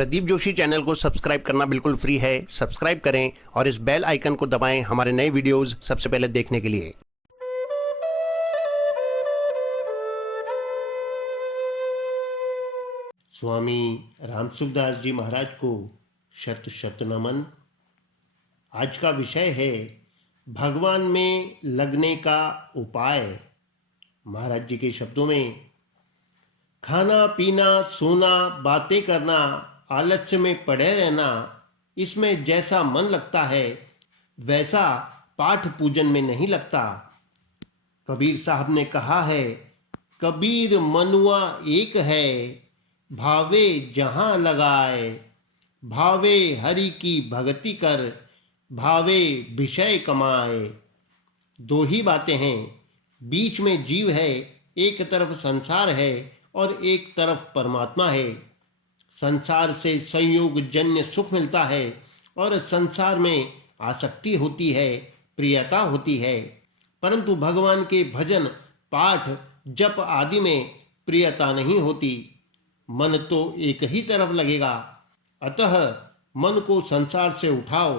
Pradeep Joshi channel को subscribe करना बिल्कुल फ्री है। सब्सक्राइब करें और इस बेल आइकन को दबाएं हमारे नए वीडियोस सबसे पहले देखने के लिए। स्वामी रामसुखदास जी महाराज को शत शत नमन। आज का विषय है भगवान में लगने का उपाय। महाराज जी के शब्दों में, खाना पीना सोना बातें करना आलस्य में पड़े रहना, इसमें जैसा मन लगता है वैसा पाठ पूजन में नहीं लगता। कबीर साहब ने कहा है, कबीर मनुआ एक है, भावे जहां लगाए, भावे हरि की भक्ति कर, भावे विषय कमाए। दो ही बातें हैं, बीच में जीव है, एक तरफ संसार है और एक तरफ परमात्मा है। संसार से संयोग जन्य सुख मिलता है और संसार में आसक्ति होती है, प्रियता होती है, परंतु भगवान के भजन पाठ जप आदि में प्रियता नहीं होती। मन तो एक ही तरफ लगेगा। अतः मन को संसार से उठाओ।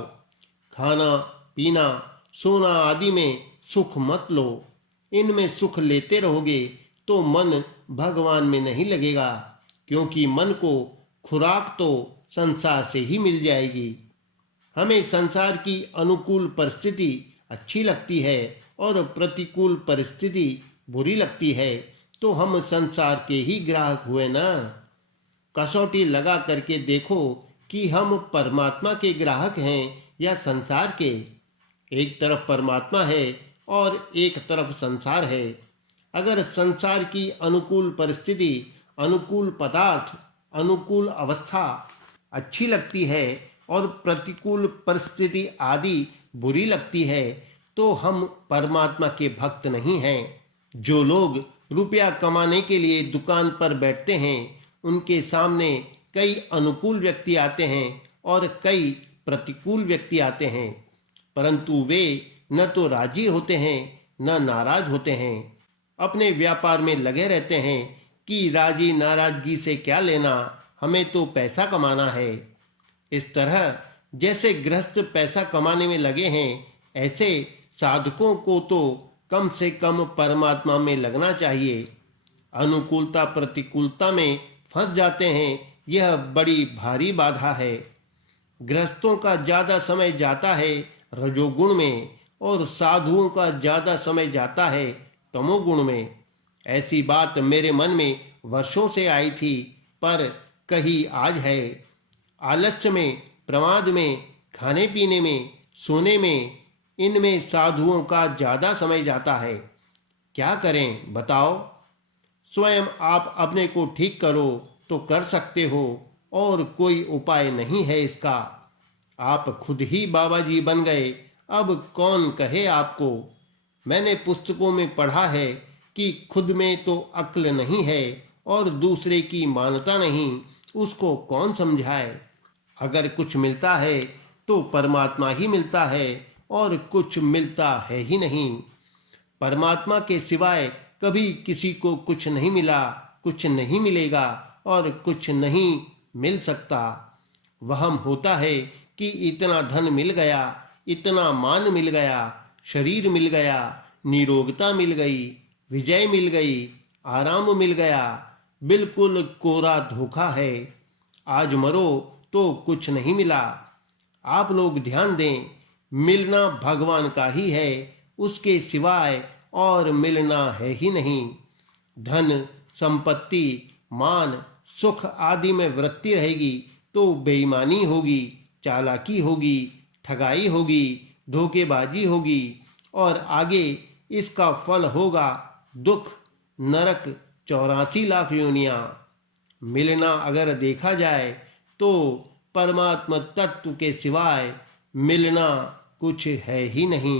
खाना पीना सोना आदि में सुख मत लो। इनमें सुख लेते रहोगे तो मन भगवान में नहीं लगेगा, क्योंकि मन को खुराक तो संसार से ही मिल जाएगी। हमें संसार की अनुकूल परिस्थिति अच्छी लगती है और प्रतिकूल परिस्थिति बुरी लगती है, तो हम संसार के ही ग्राहक हुए ना। कसौटी लगा करके देखो कि हम परमात्मा के ग्राहक हैं या संसार के। एक तरफ परमात्मा है और एक तरफ संसार है। अगर संसार की अनुकूल परिस्थिति, अनुकूल पदार्थ, अनुकूल अवस्था अच्छी लगती है और प्रतिकूल परिस्थिति आदि बुरी लगती है, तो हम परमात्मा के भक्त नहीं हैं। जो लोग रुपया कमाने के लिए दुकान पर बैठते हैं, उनके सामने कई अनुकूल व्यक्ति आते हैं और कई प्रतिकूल व्यक्ति आते हैं, परंतु वे न तो राजी होते हैं न नाराज होते हैं। अपने व्यापार में लगे रहते हैं कि राजी नाराजगी से क्या लेना, हमें तो पैसा कमाना है। इस तरह जैसे गृहस्थ पैसा कमाने में लगे हैं, ऐसे साधकों को तो कम से कम परमात्मा में लगना चाहिए। अनुकूलता प्रतिकूलता में फंस जाते हैं, यह बड़ी भारी बाधा है। गृहस्थों का ज़्यादा समय जाता है रजोगुण में और साधुओं का ज़्यादा समय जाता है तमोगुण में। ऐसी बात मेरे मन में वर्षों से आई थी, पर कही आज है। आलस्य में, प्रमाद में, खाने पीने में, सोने में, इनमें साधुओं का ज़्यादा समय जाता है। क्या करें बताओ? स्वयं आप अपने को ठीक करो तो कर सकते हो, और कोई उपाय नहीं है इसका। आप खुद ही बाबा जी बन गए, अब कौन कहे आपको। मैंने पुस्तकों में पढ़ा है कि खुद में तो अक्ल नहीं है और दूसरे की मानता नहीं, उसको कौन समझाए। अगर कुछ मिलता है तो परमात्मा ही मिलता है और कुछ मिलता है ही नहीं। परमात्मा के सिवाय कभी किसी को कुछ नहीं मिला, कुछ नहीं मिलेगा और कुछ नहीं मिल सकता। वहम होता है कि इतना धन मिल गया, इतना मान मिल गया, शरीर मिल गया, निरोगता मिल गई, विजय मिल गई, आराम मिल गया। बिल्कुल कोरा धोखा है। आज मरो तो कुछ नहीं मिला। आप लोग ध्यान दें, मिलना भगवान का ही है, उसके सिवाय और मिलना है ही नहीं। धन संपत्ति मान सुख आदि में वृत्ति रहेगी तो बेईमानी होगी, चालाकी होगी, ठगाई होगी, धोखेबाजी होगी और आगे इसका फल होगा दुख, नरक, 84 लाख योनियां। मिलना अगर देखा जाए तो परमात्मा तत्व के सिवाय मिलना कुछ है ही नहीं।